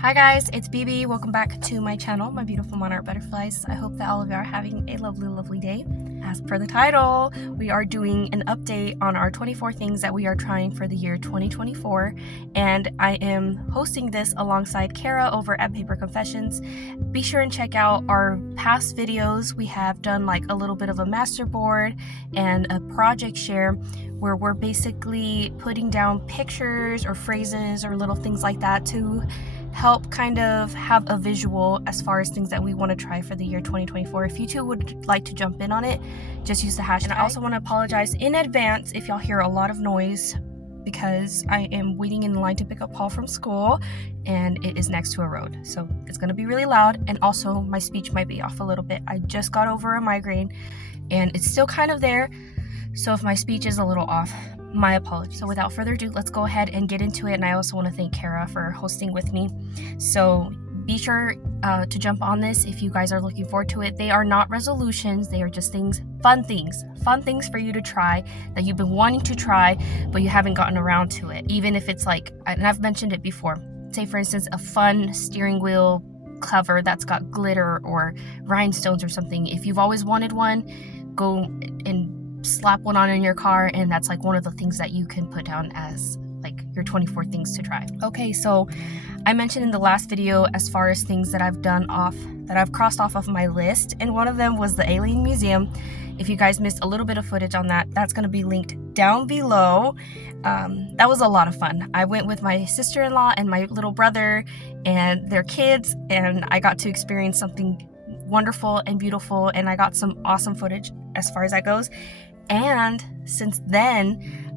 Hi guys, it's BB. Welcome back to my channel, my beautiful monarch butterflies. I hope that all of you are having a lovely day. As per the title, we are doing an update on our 24 things that we are trying for the year 2024, and I am hosting this alongside Cara over at Paper Confessions. Be sure and check out our past videos. We have done like a little bit of a master board and a project share where we're basically putting down pictures or phrases or little things like that to help kind of have a visual as far as things that we want to try for the year 2024. If you two would like to jump in on it, just use the hashtag. And I also want to apologize in advance if y'all hear a lot of noise because I am waiting in line to pick up Paul from school and it is next to a road, so it's going to be really loud, and also my speech might be off a little bit. I just got over a migraine and it's still kind of there, so if my speech is a little off, my apologies. So without further ado, let's go ahead and get into it. And I also want to thank Cara for hosting with me. So be sure to jump on this if you guys are looking forward to it. They are not resolutions. They are just fun things for you to try that you've been wanting to try, but you haven't gotten around to it. Even if it's like, and I've mentioned it before, say for instance, a fun steering wheel cover that's got glitter or rhinestones or something. If you've always wanted one, go and slap one on in your car, and that's like one of the things that you can put down as like your 24 things to try. Okay, so I mentioned in the last video as far as things that I've crossed off of my list, and one of them was the Alien Museum. If you guys missed a little bit of footage on that, that's going to be linked down below. That was a lot of fun. I went with my sister-in-law and my little brother and their kids, and I got to experience something wonderful and beautiful, and I got some awesome footage as far as that goes. And since then,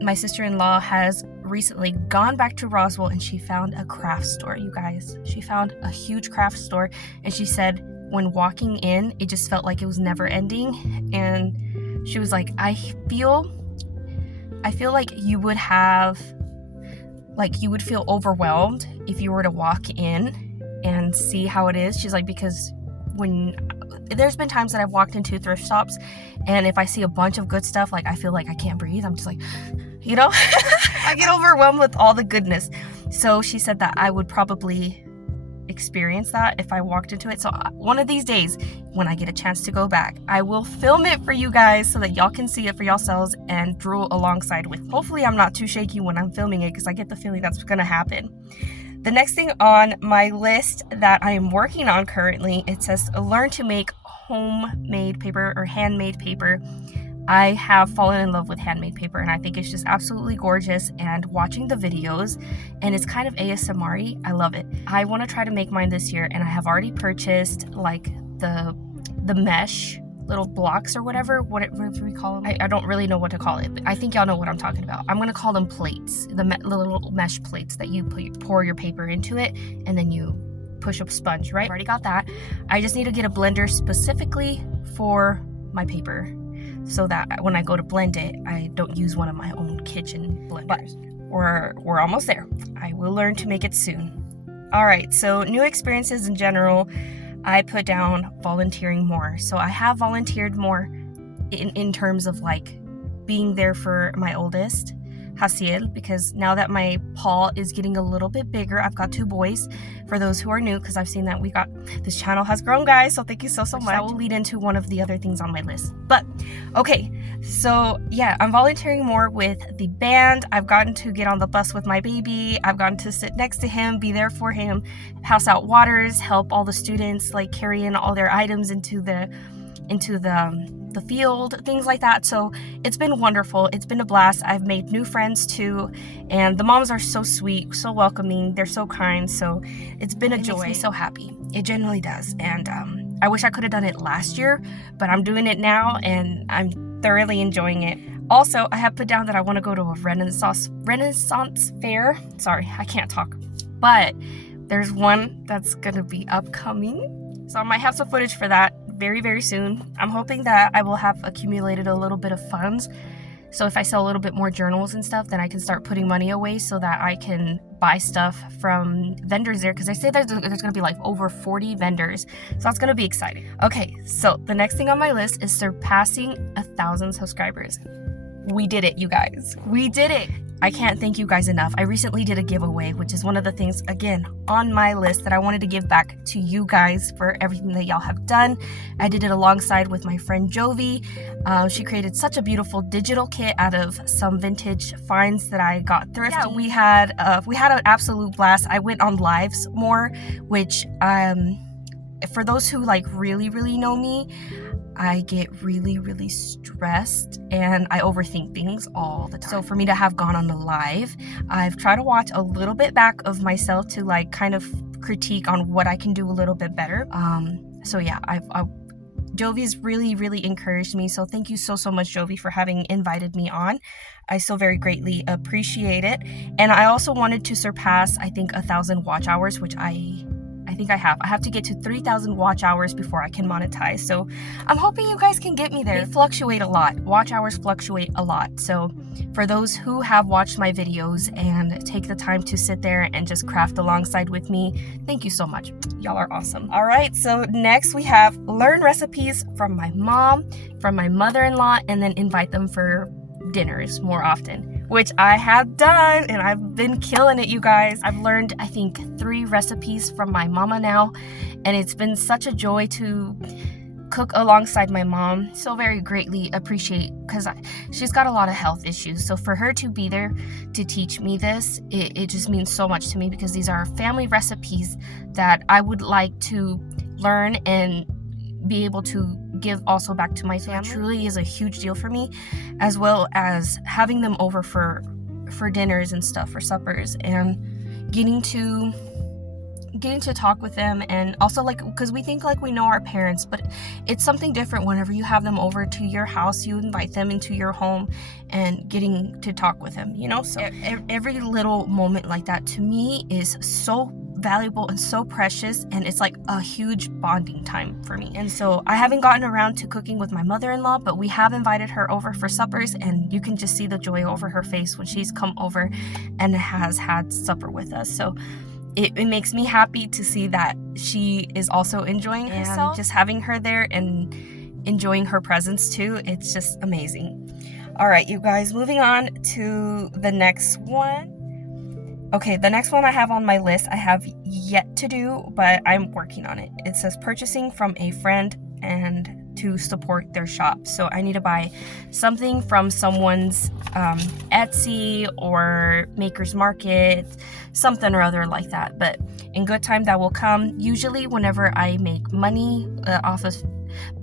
my sister-in-law has recently gone back to Roswell and she found a craft store, you guys. She found a huge craft store, and she said when walking in, it just felt like it was never ending. And she was like, I feel like you would feel overwhelmed if you were to walk in and see how it is. She's like, because there's been times that I've walked into thrift shops, and if I see a bunch of good stuff, like I feel like I can't breathe. I'm just like, I get overwhelmed with all the goodness. So she said that I would probably experience that if I walked into it. So one of these days, when I get a chance to go back, I will film it for you guys so that y'all can see it for yourselves and drool alongside with. Hopefully I'm not too shaky when I'm filming it, because I get the feeling that's gonna happen. The next thing on my list that I am working on currently, it says learn to make homemade paper or handmade paper. I have fallen in love with handmade paper, and I think it's just absolutely gorgeous, and watching the videos, and it's kind of ASMR-y. I love it. I want to try to make mine this year, and I have already purchased like the mesh little blocks or whatever we call them. I don't really know what to call it, but I think y'all know what I'm talking about. I'm gonna call them plates, the little mesh plates that you pour your paper into it, and then you push a sponge, right? I've already got that. I just need to get a blender specifically for my paper, so that when I go to blend it, I don't use one of my own kitchen blenders. But we're almost there. I will learn to make it soon. All right, so new experiences in general, I put down volunteering more. So I have volunteered more in terms of like being there for my oldest, Hasiel, because now that my Paul is getting a little bit bigger, I've got 2 boys. For those who are new, because I've seen that this channel has grown, guys, so thank you so much. That will lead into one of the other things on my list. But okay, so yeah, I'm volunteering more with the band. I've gotten to get on the bus with my baby. I've gotten to sit next to him, be there for him, pass out waters, help all the students like carry in all their items into the field, things like that. So it's been wonderful. It's been a blast. I've made new friends too, and the moms are so sweet, so welcoming, they're so kind. So it's been a joy. It makes me so happy. It genuinely does. And I wish I could have done it last year, but I'm doing it now and I'm thoroughly enjoying it. Also, I have put down that I want to go to a Renaissance fair. Sorry, I can't talk, but there's one that's gonna be upcoming, so I might have some footage for that very soon. I'm hoping that I will have accumulated a little bit of funds, so if I sell a little bit more journals and stuff, then I can start putting money away so that I can buy stuff from vendors there, because I say that there's gonna be like over 40 vendors, so that's gonna be exciting. Okay, so the next thing on my list is surpassing 1,000 subscribers. We did it, you guys. We did it. I can't thank you guys enough. I recently did a giveaway, which is one of the things, again, on my list that I wanted to give back to you guys for everything that y'all have done. I did it alongside with my friend Jovi. She created such a beautiful digital kit out of some vintage finds that I got thrifting. Yeah, we had an absolute blast. I went on lives more, which for those who like really know me, I get really stressed and I overthink things all the time. So for me to have gone on the live, I've tried to watch a little bit back of myself to like kind of critique on what I can do a little bit better. So yeah, Jovi's really encouraged me. So thank you so much, Jovi, for having invited me on. I so very greatly appreciate it. And I also wanted to surpass, I think, 1,000 watch hours, which I think I have. I have to get to 3,000 watch hours before I can monetize. So I'm hoping you guys can get me there. They fluctuate a lot. Watch hours fluctuate a lot. So for those who have watched my videos and take the time to sit there and just craft alongside with me, thank you so much. Y'all are awesome. All right, so next we have learn recipes from my mom, from my mother-in-law, and then invite them for dinners more often, which I have done, and I've been killing it, you guys. I've learned, I think, 3 recipes from my mama now, and it's been such a joy to cook alongside my mom. So very greatly appreciate, because she's got a lot of health issues, so for her to be there to teach me this, it just means so much to me, because these are family recipes that I would like to learn and be able to give also back to my family. It truly is a huge deal for me, as well as having them over for dinners and stuff, for suppers, and getting to talk with them. And also, like, because we think like we know our parents, but it's something different whenever you have them over to your house. You invite them into your home and getting to talk with them, you know. So every little moment like that to me is so valuable and so precious, and it's like a huge bonding time for me. And so I haven't gotten around to cooking with my mother-in-law, but we have invited her over for suppers, and you can just see the joy over her face when she's come over and has had supper with us. So it makes me happy to see that she is also enjoying herself. Just having her there and enjoying her presence too, it's just amazing. All right, you guys, moving on to the next one. Okay, the next one I have on my list, I have yet to do, but I'm working on it. It says purchasing from a friend and to support their shop. So I need to buy something from someone's Etsy or Maker's Market, something or other like that. But in good time, that will come. Usually whenever I make money off of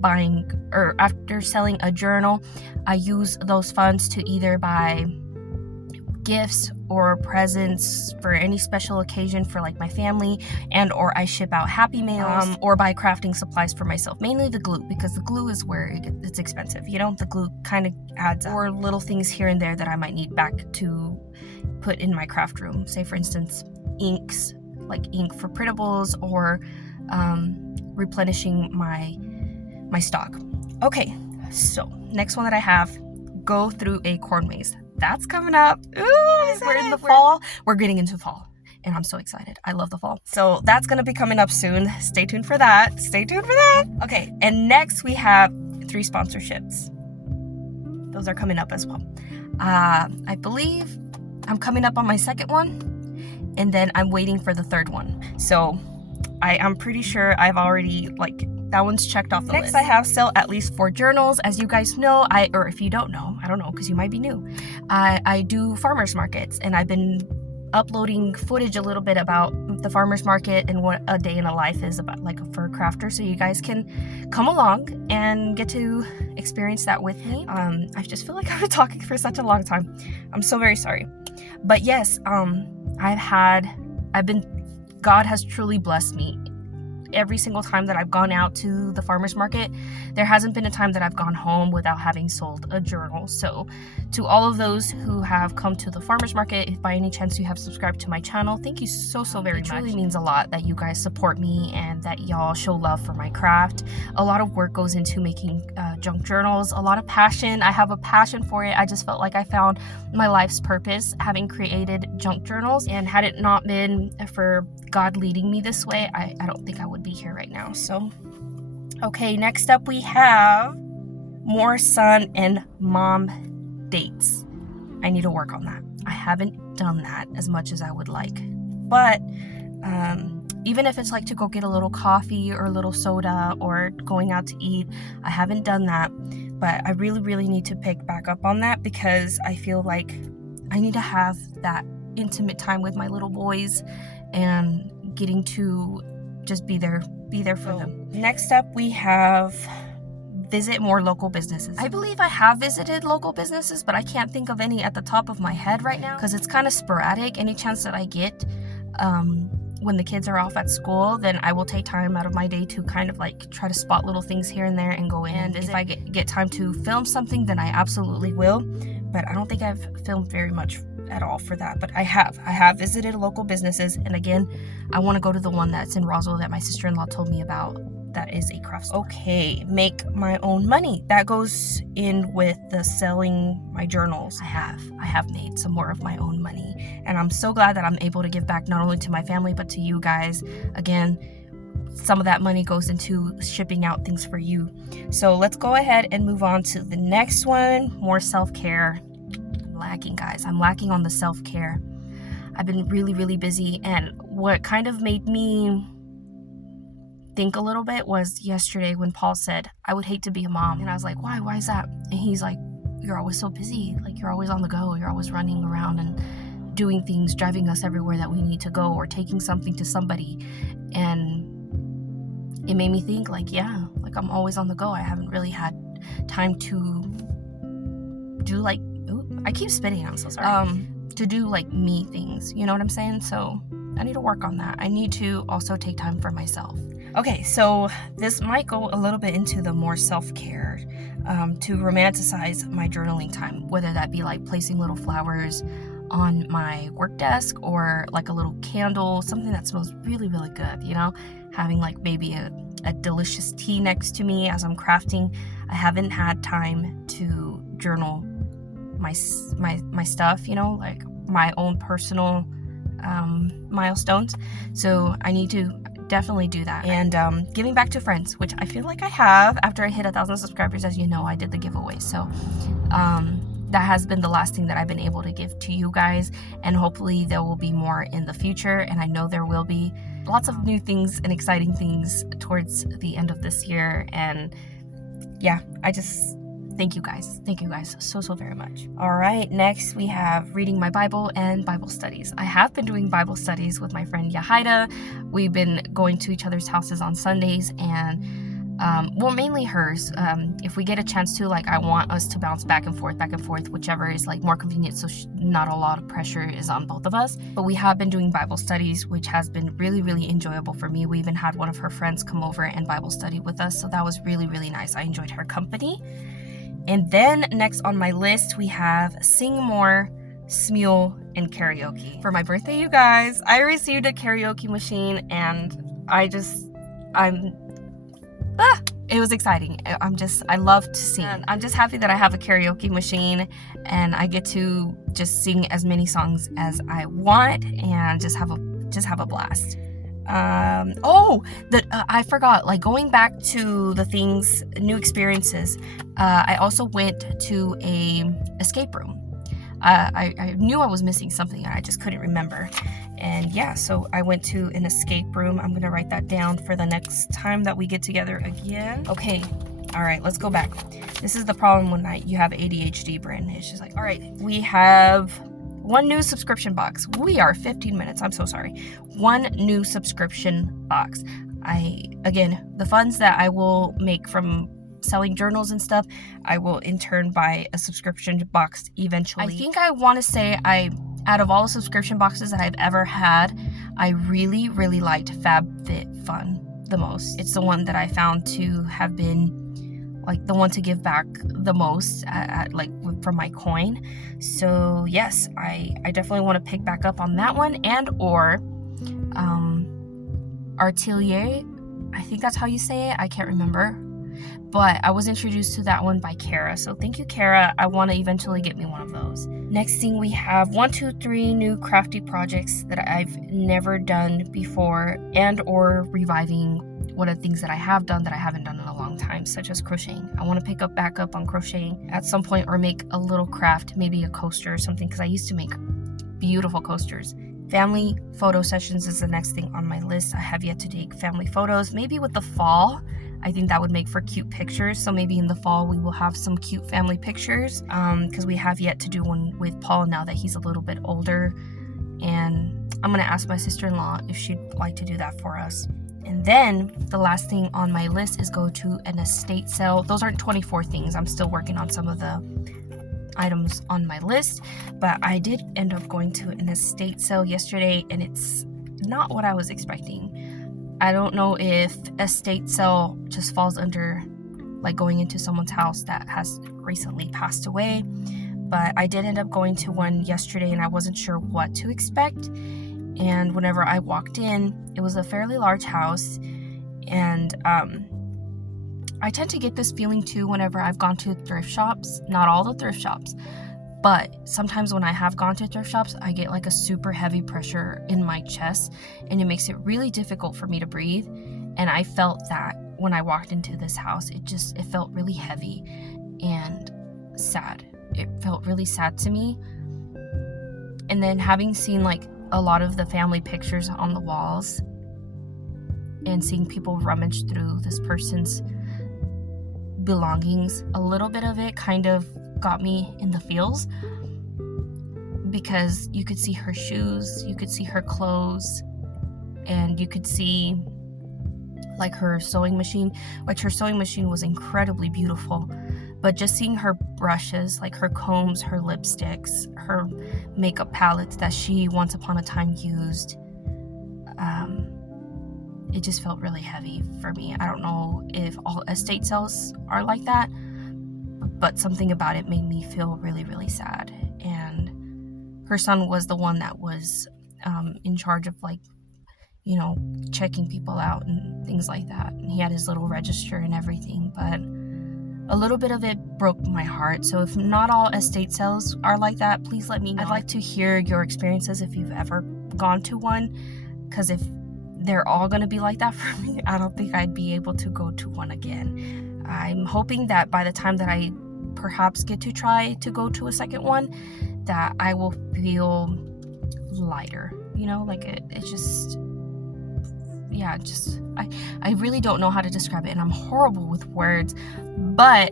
buying or after selling a journal, I use those funds to either buy gifts or presents for any special occasion for like my family, and or I ship out Happy Mails, or buy crafting supplies for myself, mainly the glue, because the glue is where it's expensive, you know. The glue kind of adds up. Or little things here and there that I might need back to put in my craft room, say for instance inks, like ink for printables, or replenishing my stock. Okay, so next one that I have, go through a corn maze. That's coming up. Ooh, we're in the fall. We're getting into fall, and I'm so excited. I love the fall. So that's going to be coming up soon. Stay tuned for that. Stay tuned for that. Okay, and next we have 3 sponsorships. Those are coming up as well. I believe I'm coming up on my 2nd one, and then I'm waiting for the 3rd one. So I'm pretty sure I've already, like, that one's checked off the list. Next, I have sell at least 4 journals. As you guys know, or if you don't know, I don't know, because you might be new. I do farmers markets, and I've been uploading footage a little bit about the farmers market and what a day in a life is about, like for a crafter, so you guys can come along and get to experience that with me. I just feel like I've been talking for such a long time. I'm so very sorry. But yes, God has truly blessed me. Every single time that I've gone out to the farmers market, there hasn't been a time that I've gone home without having sold a journal. So to all of those who have come to the farmers market, if by any chance you have subscribed to my channel, thank you so very much. It truly means a lot that you guys support me and that y'all show love for my craft. A lot of work goes into making junk journals, a lot of passion. I have a passion for it. I just felt like I found my life's purpose having created junk journals, and had it not been for God leading me this way, I don't think I would be here right now. So okay, next up we have more son and mom dates. I need to work on that. I haven't done that as much as I would like. But even if it's like to go get a little coffee or a little soda or going out to eat, I haven't done that. But I really, really need to pick back up on that, because I feel like I need to have that intimate time with my little boys and getting to just be there for them. Next up, we have visit more local businesses. I believe I have visited local businesses, but I can't think of any at the top of my head right now, because it's kind of sporadic. Any chance that I get when the kids are off at school, then I will take time out of my day to kind of like try to spot little things here and there and go in and visit. If I get time to film something, then I absolutely will, but I don't think I've filmed very much at all for that. But I have visited local businesses, and again, I want to go to the one that's in Roswell that my sister-in-law told me about. That is a craft store. Okay, make my own money. That goes in with the selling my journals. I have made some more of my own money, and I'm so glad that I'm able to give back not only to my family but to you guys. Again, some of that money goes into shipping out things for you. So let's go ahead and move on to the next one. More self-care. I'm lacking, guys. I'm lacking on the self-care. I've been really, really busy, and what kind of made me think a little bit was yesterday when Paul said, I would hate to be a mom. And I was like, why is that? And he's like, you're always so busy. Like, you're always on the go. You're always running around and doing things, driving us everywhere that we need to go, or taking something to somebody. And it made me think, like, yeah, like I'm always on the go. I haven't really had time to do like, I keep spitting, I'm so sorry. To do like me things, you know what I'm saying? So I need to work on that. I need to also take time for myself. Okay, so this might go a little bit into the more self-care, to romanticize my journaling time, whether that be like placing little flowers on my work desk, or like a little candle, something that smells really, really good, you know, having like maybe a delicious tea next to me as I'm crafting. I haven't had time to journal my stuff, you know, like my own personal milestones. So I need to definitely do that. And giving back to friends, which I feel like I have after I hit 1,000 subscribers. As you know, I did the giveaway, so that has been the last thing that I've been able to give to you guys, and hopefully there will be more in the future. And I know there will be lots of new things and exciting things towards the end of this year. And yeah, I just thank you guys so very much. All right, next we have reading my Bible and Bible studies. I have been doing Bible studies with my friend Yahida. We've been going to each other's houses on Sundays, and well, mainly hers. If we get a chance to, like, I want us to bounce back and forth, whichever is like more convenient, so not a lot of pressure is on both of us. But we have been doing Bible studies, which has been really, really enjoyable for me. We even had one of her friends come over and Bible study with us, so that was really, really nice. I enjoyed her company. And then next on my list, we have sing more, smule, and karaoke. For my birthday, you guys, I received a karaoke machine, and it was exciting. I love to sing. And I'm just happy that I have a karaoke machine, and I get to just sing as many songs as I want and just have a blast. I forgot, like, going back to the things, new experiences, I also went to a escape room. I knew I was missing something, and I just couldn't remember. And yeah, so I went to an escape room. I'm gonna write that down for the next time that we get together again. Okay, all right, let's go back. This is the problem when you have ADHD, Bryn. It's just like, all right, we have one new subscription box. We are 15 minutes. I'm so sorry. One new subscription box. Again, the funds that I will make from selling journals and stuff, I will in turn buy a subscription box eventually. I think I want to say out of all the subscription boxes that I've ever had, I really, really liked FabFitFun the most. It's the one that I found to have been like the one to give back the most from my coin. So yes, I definitely want to pick back up on that one, and or Artelier. I think that's how you say it. I can't remember. But I was introduced to that one by Cara. So thank you, Cara. I want to eventually get me one of those. Next thing, we have 1, 2, 3 new crafty projects that I've never done before, and or reviving what are things that I have done that I haven't done in a long time, such as crocheting. I want to pick up back up on crocheting at some point, or make a little craft, maybe a coaster or something, because I used to make beautiful coasters. Family photo sessions is the next thing on my list. I have yet to take family photos. Maybe with the fall, I think that would make for cute pictures. So maybe in the fall we will have some cute family pictures, because we have yet to do one with Paul now that he's a little bit older. And I'm gonna ask my sister-in-law if she'd like to do that for us. And then the last thing on my list is go to an estate sale. Those aren't 24 things. I'm still working on some of the items on my list, but I did end up going to an estate sale yesterday, and it's not what I was expecting. I don't know if estate sale just falls under like going into someone's house that has recently passed away, but I did end up going to one yesterday and I wasn't sure what to expect. And whenever I walked in, it was a fairly large house, and I tend to get this feeling too whenever I've gone to thrift shops. Not all the thrift shops, but sometimes when I have gone to thrift shops, I get like a super heavy pressure in my chest, and it makes it really difficult for me to breathe. And I felt that when I walked into this house. It felt really heavy and sad. It felt really sad to me. And then having seen like a lot of the family pictures on the walls and seeing people rummage through this person's belongings, a little bit of it kind of got me in the feels, because you could see her shoes, you could see her clothes, and you could see like her sewing machine, which her sewing machine was incredibly beautiful. But just seeing her brushes, like her combs, her lipsticks, her makeup palettes that she once upon a time used, it just felt really heavy for me. I don't know if all estate sales are like that, but something about it made me feel really, really sad. And her son was the one that was in charge of like, you know, checking people out and things like that. And he had his little register and everything, but a little bit of it broke my heart. So if not all estate sales are like that, please let me know. I'd like to hear your experiences if you've ever gone to one, because if they're all going to be like that for me, I don't think I'd be able to go to one again. I'm hoping that by the time that I perhaps get to try to go to a second one, that I will feel lighter, you know, like it just, yeah, just, I really don't know how to describe it, and I'm horrible with words, but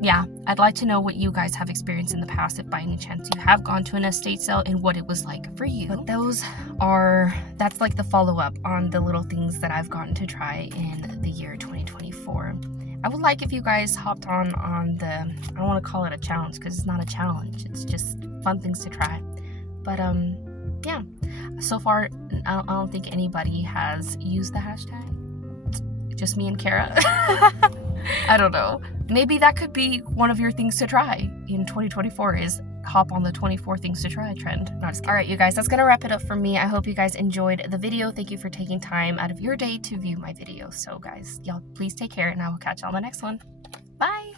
yeah, I'd like to know what you guys have experienced in the past, if by any chance you have gone to an estate sale, and what it was like for you. But that's like the follow-up on the little things that I've gotten to try in the year 2024. I would like if you guys hopped on the, I don't want to call it a challenge because it's not a challenge, it's just fun things to try. But yeah, so far I don't think anybody has used the hashtag. Just me and Cara. I don't know. Maybe that could be one of your things to try in 2024, is hop on the 24 things to try trend. No, just kidding. All right, you guys, that's gonna wrap it up for me. I hope you guys enjoyed the video. Thank you for taking time out of your day to view my video. So guys, y'all please take care, and I will catch you on the next one. Bye.